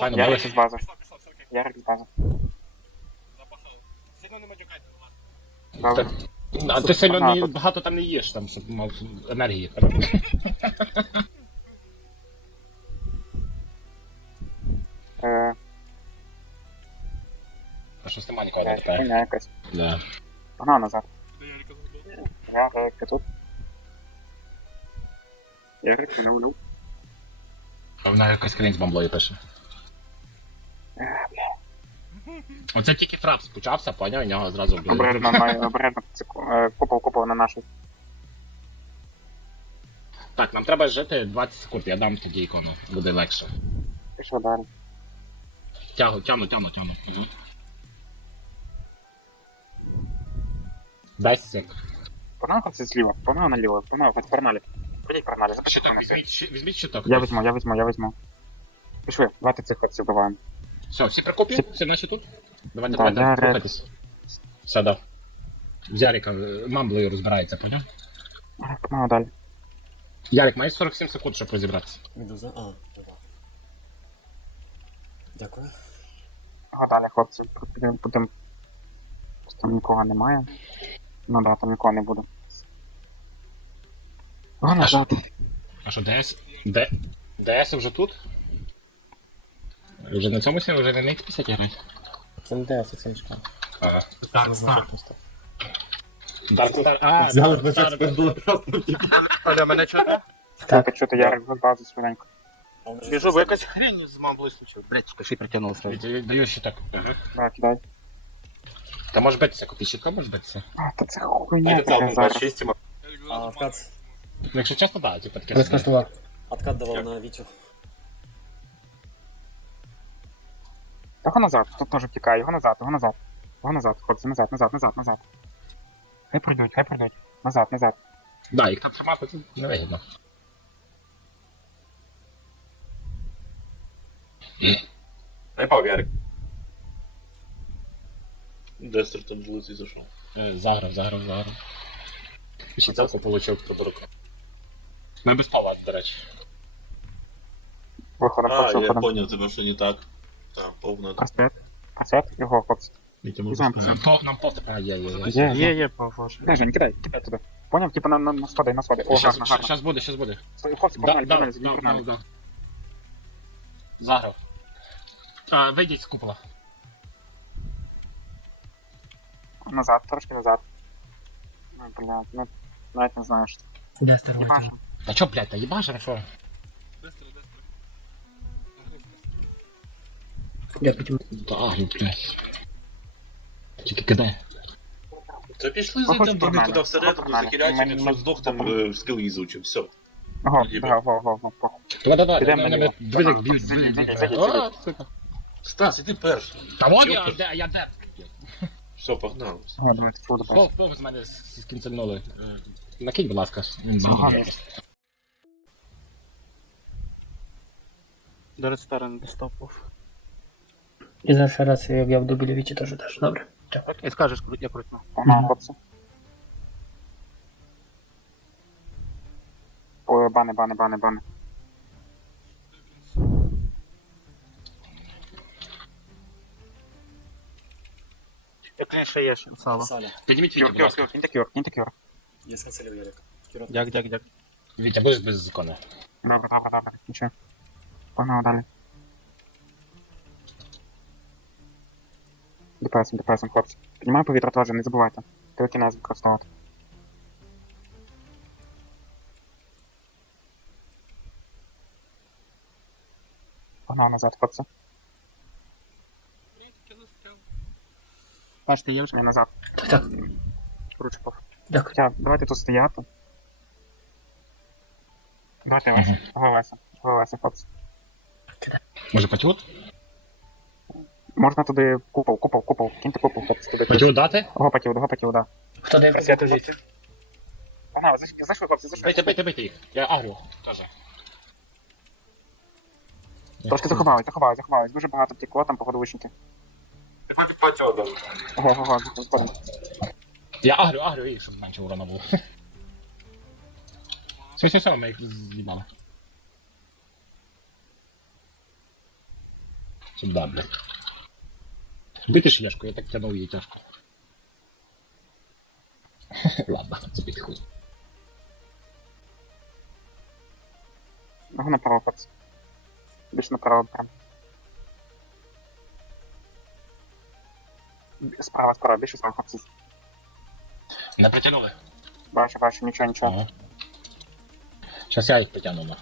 Так файно Я били. з бази. Ярик з бази. Сильно не матюкайте, будь ласка. Добре. А ти сильно не, багато там не їш, там щоб мав енергії. Е, А щось нема нікого я тепер. хуйня якась. Да. Погнав назад. Забув? Ярик, ти тут? Ярик, ну, ну. А вона якась хрень з бомблою пише. Оце тільки фрапс почався, поняв, у нього зразу блін. Обережно, на- обережно, це е, купол, купол на нашу. Так, нам треба жити 20 секунд, я дам тоді ікону, буде легше. Пішов далі. Тягну, тягну, тягну, тягну. Угу. 10 секунд. Погнав хлопці зліва, погнав наліво, погнав, хоч погнали. Ходіть погнали, запишіть Щиток, візьміть, візьміть щиток. Я візьму, я візьму, я візьму. Пішли, давайте цих хлопців вбиваємо. Все, всі прикопі? Всі наші тут? Давайте, Да, давайте, ред. рухайтесь. Все, да. Ярика мамблею розбирається, поняв? Погнав далі. Ярик, маєш 47 секунд, щоб розібратися. Медуза? А, давай. Дякую. Погнав далі, хлопці. Будемо. Там нікого немає. Ну да, там нікого не буде. Назад. А що, ДС? Д... ДС вже тут? Вже на цьому сі вже не на X50 грають? Це не ДС, це мішка. Ага. Dark Star. Dark Star. А, Взяли на час пизду. Алло, мене чути? Так, чути, Ярик з бази швиденько. Біжу, якась хрень з мамблею случилась. Блять, пиши притягнув сразу. Даю щиток. Ага. Давай, кидай. Та можеш битися, купи щитка, можеш битися. А, та це хуйня така зараз. Ярик А, откат. Ну, якщо чесно, так, типу таке. Откат давав на Вітю. Його назад, тут теж втікає, його назад, його назад. Його назад, хлопці, назад, назад, назад, назад. Хай прийдуть, хай прийдуть. Назад, назад. Да, їх там тримати тут не вигідно. Наїбав Ярик. Дестер там злицей зайшов. Е, Заграв, заграв, заграв. Ще целку получив по дураку. Ми без пала, до речі. Виходимо, А, хлопці, я виходимо. поняв тебе, що не так. Так, повно. Просвет. Просвет, його, хлопці. Візьмемо Нам це. пов, нам пов тепер є, є, є. Є. Жень, кидай, кидай туди. Поняв, типу на, на, на сходи, на сходи. О, гарно, гарно. щас буде, щас буде. Стой, Хлопці, Да, погнали, да, погнали, да, погнали. да, да. Заграв. А, вийдіть з купола. Назад, трошки назад. Ну, блядь, ну, навіть не знаю, що. Дестер Їбаш. Та чо, блядь, та їбаш, а Я потім. Да, ну, блядь. Тільки кидай. Та пішли зайдемо до них туди всередину, Нормально. якщо е, скіл ізучимо, все. Го, го, го, похуй. Давай, давай, давай, давай, зайдіть. А, сука. Стас, іди перший. Та вон я, де- я де. Все, погнали. Ого, давайте, Хто, давайте. хто з мене с- скінцельнули? Е, Накинь, будь ласка. Ага. До ресторан без І зараз ще раз я біля Віті теж теж. Добре. І скажеш, я крутну. Хлопці. Ой, бани, бани, бани, бани. Як він ще є сало. Саля. Підніміть Вітя, Кюр, будь кюр, ласка. кюр. Я сканцелив Ярик. Дяк, дяк, дяк. Вітя, будеш без закону. Добре, добре, добре, нічого. Погнали далі. ДПС, ДПС, хлопці. Піднімаю повітря теж, не забувайте. Телекінез використовувати. Погнали назад, хлопці. Блін, таке застряв. Бачите, є вже. Не назад. Так, так. Короче, пов. Дякую. Хоча, давайте тут стояти. Давайте Леся. Го Леся. Го Леся, хлопці. Може патіот? Можна туди купол, купол, купол. Киньте купол, хлопці, туди. Патіот дати? Го патів, го патів, да. Хто звідси. Погнали, зайшли, зайшли, хлопці, зайшли. Бийте, бийте, бийте їх. Я агрю. Теж. Трошки заховались, заховались, заховались. Дуже багато втекло там походу вишники. Ого, ого, заходимо. Я агрю, агрю їх, щоб менше урона було. Все, все, все, ми їх з'їбали. Сюда, блядь. Бити шляшку, я так тянув її тяжко. Ладно, збить хуй. Ногу направо, хлопці. Більше направо прям. Справа, справа, більше справа, хлопці. Не притягнули. Бачу, бачу, нічого, нічого. Ага. Щас я їх притягну, на.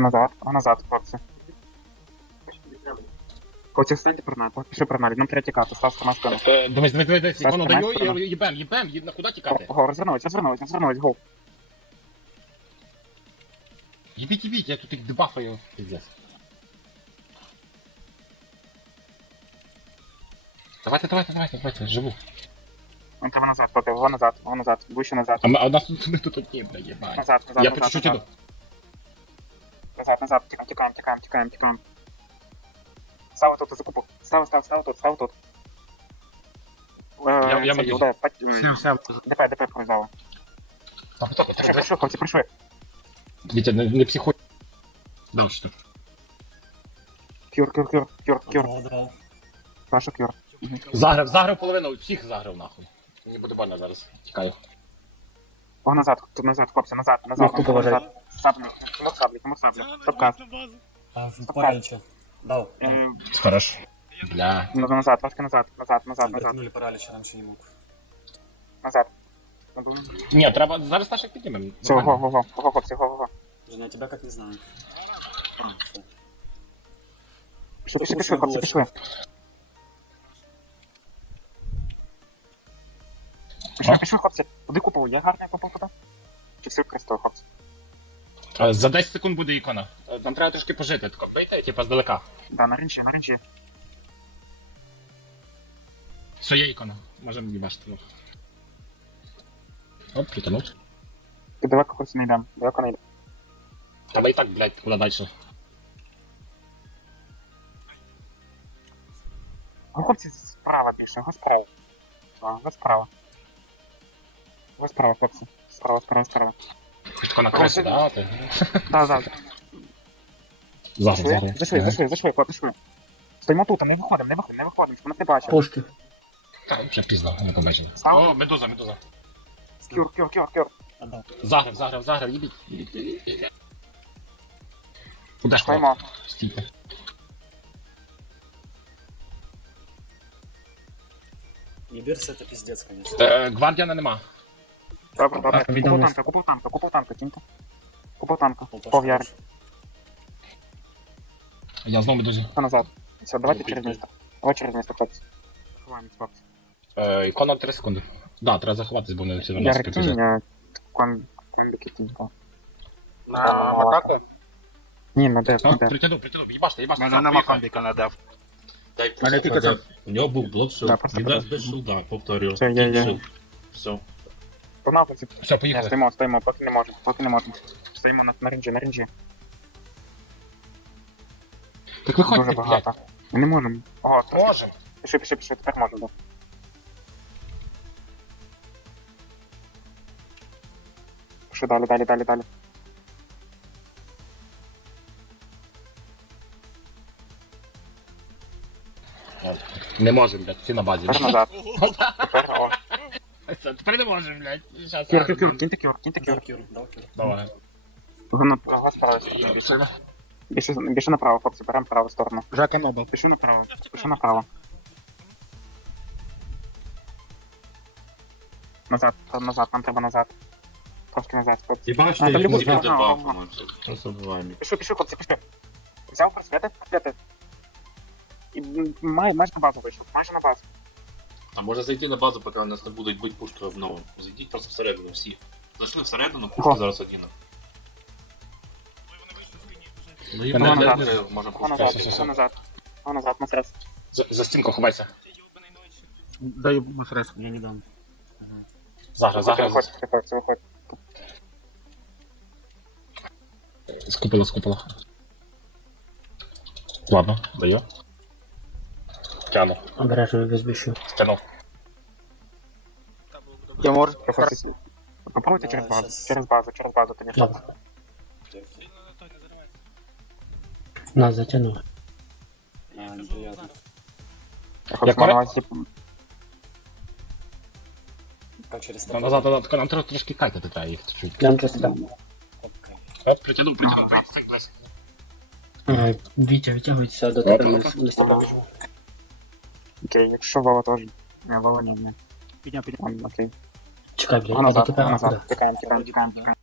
Назад, ногу назад, хлопці. Хлопці, встаньте перналі, пішли перналі, нам треба тікати, став на спину. Е, Дивись, дивись, дивись, Саш, воно тримай даю, спину. їбем, їбем, їб- на куди тікати? Го, розвернулись, розвернулись, розвернулись, гол. Їбіть, їбіть, я тут їх дебафаю. Пиздец. Давайте, давайте, давайте, давайте, живу. Нам треба назад, хлопці, го назад, го назад, вище назад. А, ми- а у нас тут ми тут одні, бля, єбать. Назад, назад, Я по назад, чуть-чуть назад, іду. назад, назад, тікаємо, тікаємо, тікаємо, тікаємо, тікаємо. Став тут, закупу. Став, став, став тут, став тут. Я- я. Юда, пать- Все, все. ДП, ДП. Там прийшли, хлопці, прийшли. Вітя, не, не психуй. Да, що? Кюр, кюр, кюр, кюр, кюр. Ваша кюр. Заграв, заграв половину, всіх заграв нахуй. Мені буде больно зараз. Тікаю. О, назад, тут назад, хлопці, назад, назад, Ну, назад, назад. Саблі, тимур саблі, тимур саблі. Стопказ. на. А, в параличе. Дал. Хорошо. Бля. ну, Назад, трошки назад, назад, назад, назад, Притянули паралича, раньше не мог. назад. Ні, треба зараз наших піднімемо. Все, го, го, го, го, хлопці, го, го, го. Жена, я тебя как не знаю. А, всё. Пішли, пішли, пішли, хлопці, пішли. Пішли, пішли, хлопці. Куди купив? Я гарний купив туди? Чи все кресто, хлопці? Е, За 10 секунд буде ікона. Е, Нам треба трошки пожити. Тако вийти, типа здалека. Да, на ренчі, на ренчі. Все, є ікона. Можемо їбачити. Оп, притянув. Ти далеко хлопці не йдемо, далеко не йдемо. Треба і так, блядь, куди далі. Ну, хлопці, справа більше, го справа. А, го справа. Го справа, хлопці. Справа, справа, справа. Тако на кресі, да? Да, да. Зараз, Зайшли, зараз. зайшли, зайшли, зайшли, зайшли. Стоїмо тут, не виходимо, не виходимо, не виходимо, щоб нас не бачили. Пушки. Та, вже пізно, не побачив. Став? О, медуза, медуза. Кюр, кюр, кюр, кюр. Заграв, заграв, заграв, їбіть. їбіть, їбіть, їбіть. Куди ж? Стоїмо. Стійте. Еберс это пиздец, конечно. Е, Гвардіана нема. Добре, добре. Купив танка, купив танка, купив танка, тінька. Купив танка. Ну, Пов яри. Я знову медузі. Все назад. Все, давайте через місто. Давай через місто, хлопці. Ховаємось, хлопці. Е, ікона 3 секунди. Да, треба заховатись, бо вони всі на нас Ярик, прибіжать. кинь, е, комбики тінька. На атаку? Ні, ну де, А, ну де. Притягнув, притягнув, їбаште, їбаште. мене нема комбіка не дав. Дай просто казав. У нього був блокшот. Да, просто Він нас без шилда, повторюю. Все, є. Шилд. Все. Погнав, хлопці. Все, поїхали. стоїмо, стоїмо, поки не можемо, поки не можемо. Стоїмо на, на ренджі, на ренджі. Так виходьте, блядь. багато. Ми не можемо. О, трошки. Можем. Пішли, пішли, пішли, тепер можемо. да. Пішли далі, далі, далі, далі. Не можем, блядь, всі на базі. Тепер назад. Тепер, о. Тепер не можем, блядь. Щас. Кюр, кюр, кюр, кіньте кюр, кіньте кюр. Давай. Гона, право, справа. Більше, більше направо, хлопці, беремо праву сторону. Жака Нобл. Пишу направо, пишу направо. Назад, назад, нам треба назад. Трошки назад, хлопці. Бачите, А, там да, бафами. Просто. Пишу, пишу, хлопці, пишу. Взяв просвіти, просвіти. І май, майже на базу вийшов, майже на базу. А може зайти на базу, поки нас не будуть бити пушкою в нову. Зайдіть просто всередину всі. Зайшли всередину, пушки Ого. зараз один. Ну і мене назад. може Го назад, все, все, го назад. Го назад. За, за стінку ховайся. Дай масрес. Я не дам. Заграв, заграв. Виходь, виходь, виходь. Скупила, скупила. Ладно, даю. Тяну. Ображаю без бещу. Стянув. Я можу. Попробуйте через базу, через базу, через базу, тоді. Добре. Нас затянуло. неприятно. Я хочу Як на пора- увазі, типу, Как через Там назад, назад, так, нам треба трошки катити треба їх чуть-чуть. Нам просто там. Оп, притягнув, притягнув. Блеск, блеск. Е, Вітя витягується до тебе, ми ми з тобою біжимо. окей, якщо Вова теж. Не, Вова ні, ні. Підняв, підняв. Он, окей. Чекай, Го блядь, іди назад, тепер го куди? назад. Тікаємо, тікаємо, тікаємо, тікаємо.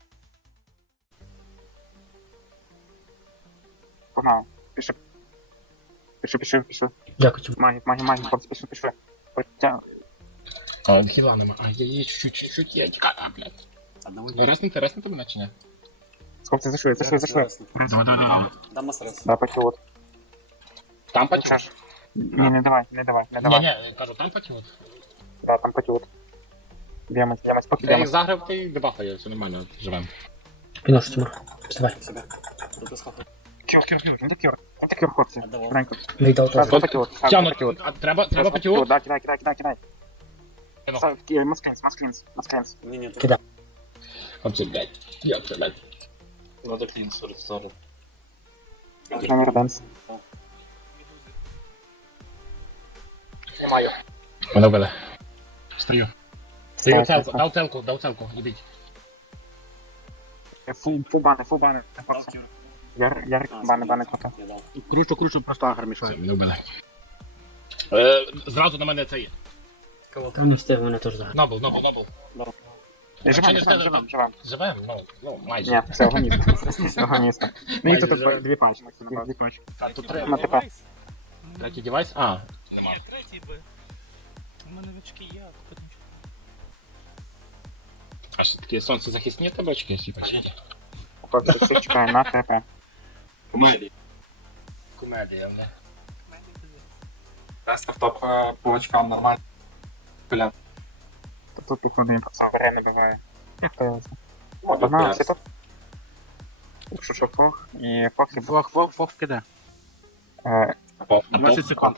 Погнали. Пішли. Пішли, пішли, пішли. Дякую. Магі, магі, магі, хлопці, пішли, пішли. Потя... А, хіла нема. А, я є чуть-чуть, чуть-чуть, я тікаю, а, блядь. Одного Реснити, реснити мене чи ні? Хлопці, зайшли, зайшли, зайшли. Давай, давай, давай. Дам масрес. Да, патіот. Там Ну, патіот? це. Ні, не давай, не давай, не давай. ні, кажу, там патіот. Да, там патіот. Б'ємось, б'ємось, поки Я їх заграв, ти дебафає, все нормально, живем. Підношу Тимур. Вставай. Себя. Тут. Кюр, кюр, кюр, не кюр. Не кюр, хлопці. Отдавав. Вітав теж. Раз, а треба, треба Раз, патіот? Да, кидай, кидай, кидай, кидай. Кину. Став, ки- Масклінс, масклінс, масклінс. Мне. Кидай. Оце, блядь. Як це, блядь? Надо клин сорок старый. Тренер Денс. Немає. Мене вбили. Стою. Стою Так, целку, дав целку, дав целку, ідіть. Фу, фу бани, фу бани. Яр, яр, бани, бани, дал. Кручу, кручу, просто агр Все, мішає. мене вбили. Е, зразу на мене це є. Та не встиг мене теж заграти. Нобл, нобл, нобл. Я живем, не живем, живем, живем. Живем? Ну, ну, майже. Ні, все, агоніст. Агоніст. Мені тут дві пачки, дві пачки. Так, тут На треба. ТП. Третій девайс? А, немає. Третій би. У мене очки є, а нічого. А що такі сонцезахисні ні? Хлопці, чекає на ТП. Комедий. Комедія, не? Автоп по очкам нормально. Тут походу пацан бере, не биває. Погнали, всі тут? Якщо що, фох, і фох і Фох, фох, фох вкиде. Е, Пов, 20 секунд.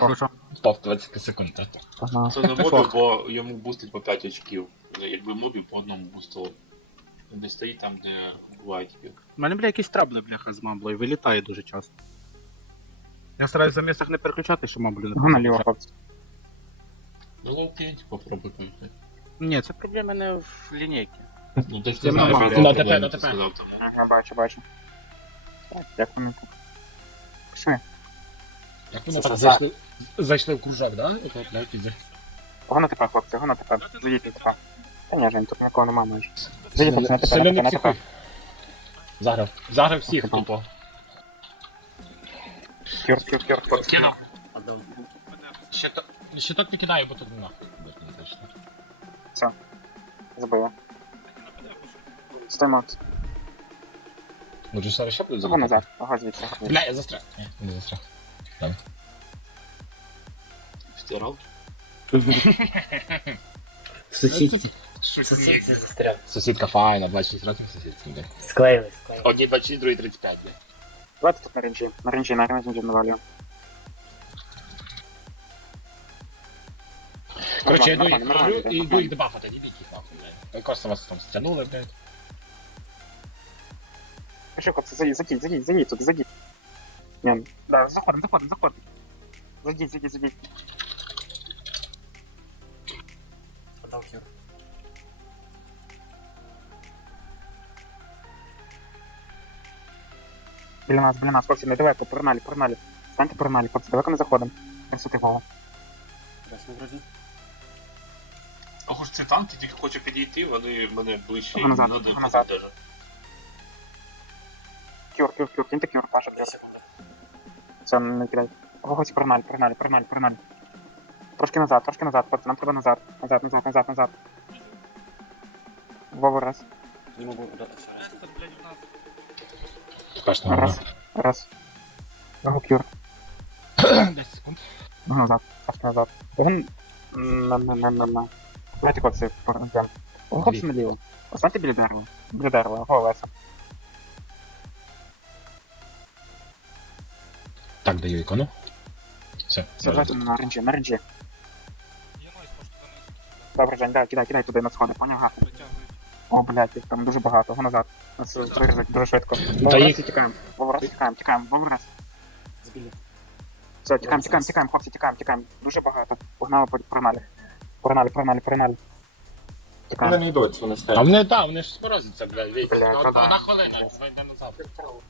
Хорошо. пов 20 секунд, так. погнали. Це не мобів, бо йому бустить по 5 очків. Якби мобів по одному бустило. Він не стоїть там, де буває тільки. У мене, бля, якісь трабли, бляха, з маблою, вилітає дуже часто. Я стараюсь за місцях не переключати, що маблю не Ну, наліво, хлопці. Ну, лоу попробуй пройти. Ні, це проблема не в лінійці. Ну, Це ти знаєш, нормально. я На проблеми ТП, на ти ТП. сказав тому. Ага, бачу, бачу. Так, як вони тут? Пішли. Як вони так зайшли, зайшли в кружок, да? Ото, блядь, іде. На ТП, хлопці, на ТП? Зайдіть на Та ні, Жень, тут нікого нема майже. ТП, на Сильно ТП, не на психуй. Заграв. Заграв всіх тупо. Кюр, кюр, кюр, хлопці. Кинув. Отдал. Щиток, щиток не кидаю, бо тут нахуй. буде не точно. Забило. Стоїмо. Може, зараз ще буде Забув назад. Ага, звідси. ага, звідси. Бля, я застряг. Ні, не застряг. Стирал? В сусідці. В Шутки. сусідці застряв. Сусідка файна, 26 років сусідка. бля. Склеїли, склеїли. Одні 26, другі 35, бля. Давайте тут на ренджі. На ренджі, на ренджі навалюємо. Коротше, я йду їх Нормально, нормально, роблю і йду нормально. їх дебафати, не бійте їх нахуй, блядь. Якось вас там стягнули, блядь. Пішли, хлопці, зайдіть, зайдіть, зайдіть, зайдіть тут, зайдіть. Ні, да, заходимо, заходимо, заходимо. Зайдіть, зайдіть, зайдіть. Отдал Біля нас, біля нас, хлопці, не давай, погнали, погнали. Станьте погнали, хлопці, далеко не заходимо. Красоти голову. Красный вроде. Ого ж це танки, тільки хочу підійти, вони мене ближче назад, і надо того назад. даже. Кюр, кюр, кюр, кіньте кюр, Паша, кюр. Все, не кидай. Ого, хлопці, погнали, погнали, погнали, погнали. Трошки назад, трошки назад, хлопці, нам треба назад. Назад, назад, назад, назад. Вова, раз, Не могу. Да, все, Кажеш, раз, раз. Ого, кюр. 10 секунд. Ну, назад, трошки назад. Він... На, на, на, на, на. Давайте хлопці. Ого, хлопці, наліво. Останьте біля дерева. Біля дерева, ого, Так, даю ікону. Все, Все, давайте на ренджі, на ренджі. Є нойс, може. Добре, Жень, да, кидай, кидай туди на сходи, поняв, га. Витягують. О, блядь, їх там дуже багато, го назад. Нас вирізать дуже швидко. Вовраз тікаємо. Вовраз, тікаємо, тікаємо, вовраз. Все, тікаємо, тікаємо, тікаємо, хлопці, тікаємо, тікаємо. Дуже багато. Погнали, погнали. Погнали, погнали, погнали. Тікаємо. не йдуть, вони стоять. А вони, так, вони ж сморозяться, блядь, віки. Бля, Одна да. хвилина, зайде назад.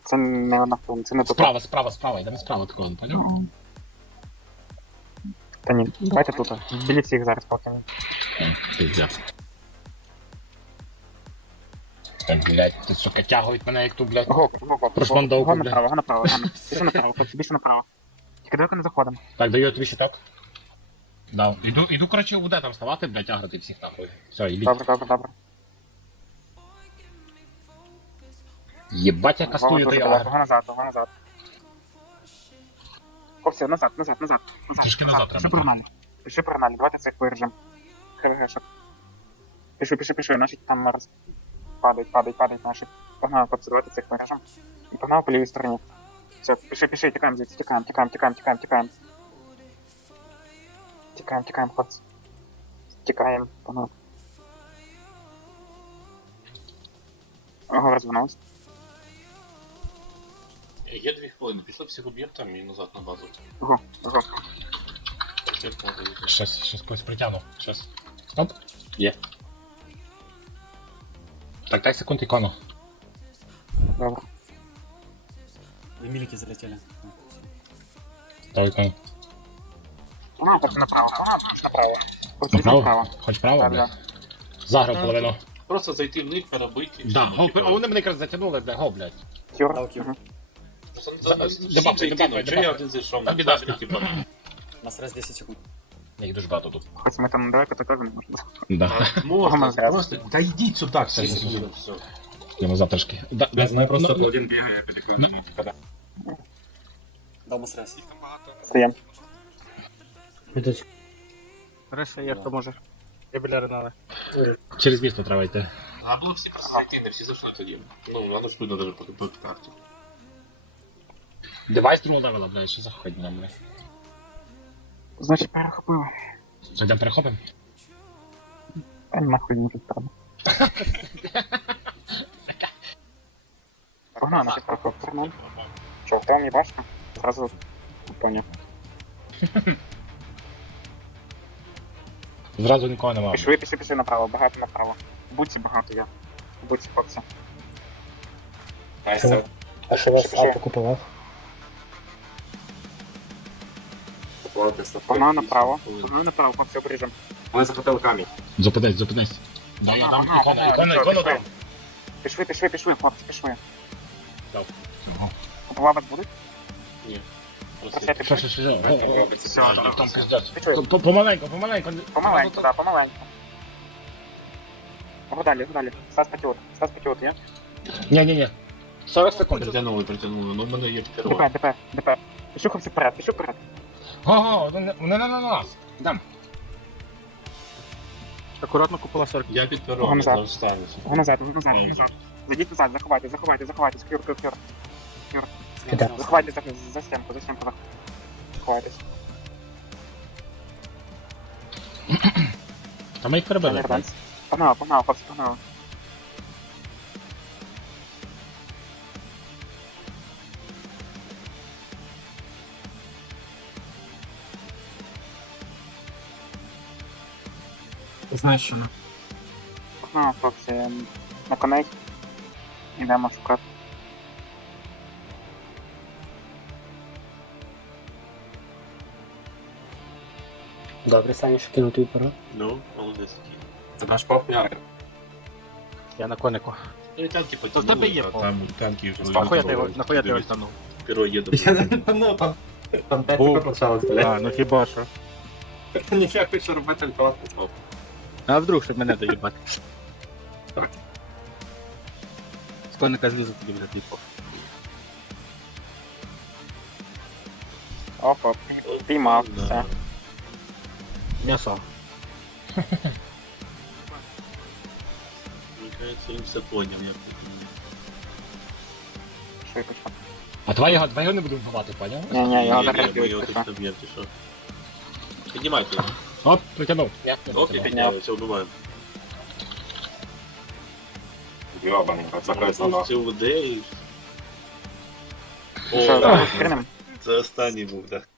Це не одна хвилина, це не тут. Справа, справа, справа, йдемо справа такого, не поняв? Та ні, давайте тут. Біліть їх зараз поки. Пиздец. Та, блядь, ти, сука, тягують мене, як ту, блядь. Го, го, го, Прошмандовку, го бля. направо, го направо, го. Більше направо, хлопці, більше направо. Тільки далеко не заходимо. Так, даю тобі щиток. Дав. Іду, іду, коротше, буде там ставати, блядь, аграти всіх нахуй. Все, ібіть. Добре, добре, добре. Єбать, я кастую дуже той далеко, агр. го назад, го назад. Хлопці, назад, назад, назад. Трішки назад Пішли треба. погнали. Пішли погнали, давайте цих виріжемо. ХВГшок. Пішли, пішли, пішли, наші там раз. Падають, падають, падають наші. Погнали, хлопці, давайте цих виріжемо. І погнали по лівій стороні. Все, пішли, пішли, тікаємо звідси, тікаємо, тікаємо, тікаємо, тікаємо, тікаємо. Тікаємо, тікаємо, хлопці. Тікаємо, погнали. Ого, розвернувся. Є дві хвилини, пішли всіх об'єктам і назад на базу. Ого, ого. Все, можна йти. Щось, щось когось притягнув. Щось. Оп. Є. Так, 5 секунд ікону. Добре. И милики залетели. Дав ікону. Ну, так направо, направо. Хлопці, Направо? направо. Хоч право, Так, бля. так. Заграв половину. Просто зайти в них, перебити. Да, го, типу. вони мене якраз затягнули, бля, го, блядь. Кюр. Дав кюр. Мгм. Просто не За- добавте, добавте, ну, я добавте. один зайшов? Та Ну, біда. типу. У нас раз 10 секунд. Їх дуже багато тут. Хоч ми там далеко, то теж можна. Да. Можна, Можна просто, та йдіть сюди, всі Все, все, сиділи, все. Я назад трошки. Да, да, знаю, просто ну, один бігає, потікає. Дал мы срез. Їх там багато. Стоїмо. Ідуть. Реша є, хто може. Я біля Ренали. Через місто треба йти. А було всі просто зайти, не всі зайшли тоді. Ну, надо ж видно даже по, по карті. Девайс другого левела, блядь, що за хуйня, блядь. Значить, перехопили. Зайдемо перехопимо? Та нахуй не треба. Погнали, нафіг перехопили. Що, хто мені бачите? Зразу поняв. Зразу нікого нема. Пішли, пішли, пішли направо, багато направо. Будьте багато я. Будьте, хлопці. А що вас Що? Купував? Погнали направо. Погнали направо, хлопці, обріжемо. Вони захопили камінь. Зупинись, зупинись. Да, я дам Ага, ага, ікону, все, дам. Пішли, пішли, пішли, хлопці, пішли. Купувати вас будуть? Просто Що, що, що, що? О, о, о. Там пиздець. Пішли. По- Помаленьку, помаленьку. Помаленьку, да, помаленьку. Далі, далі. Стас патіот. Стас патіот, є? Ні, ні, ні. 40 секунд. Притягнули, притягнули, ну в мене є. Тепер, тепер, тепер. Пішли, хлопці, вперед, пішли вперед. Ого, вони вони на нас. Дам. Акуратно купила 40. Я під Кого керовом, назад? зараз стануся. Го назад, го назад, го назад. Зайдіть назад, заховайте, заховайте, заховайте, кюр, кюр, кюр. Піде. Заховайте за, за стінку, за стінку. Заховайтесь. Та ми їх перебили. Погнали, погнали, хлопці, погнали. Не. Погнали, хлопці, на коней. Ідемо шукати. Добре, Саня, що кинути вперед. Ну, молодець. Це наш партнер. Я на конику. Ну і танки тебе потягнули, є а пол. там танки... Нахуя ти його, нахуя ти його Дивись, тянув? Герой є Ну, там, там 5 О. секунд лишалось, блядь. А, ну хіба що. Ніфіга хочу робити альфа. А вдруг, щоб мене доїбати. З коника злізу тоді буде типу. Оп, оп. Піймав, все. М'ясо. Мені кажеться, він все поняв, як. Пішли, пішли. А давай його, давай його не будемо вбивати, поняв? Ні, ні, його Ні, зараз ні, його що. Піднімайте його. Оп, притягнув. Я Окей, притягнув. підняв, все, вбиваємо. Йобаний, закрой станок. Це і... Що, О, це останній був, так.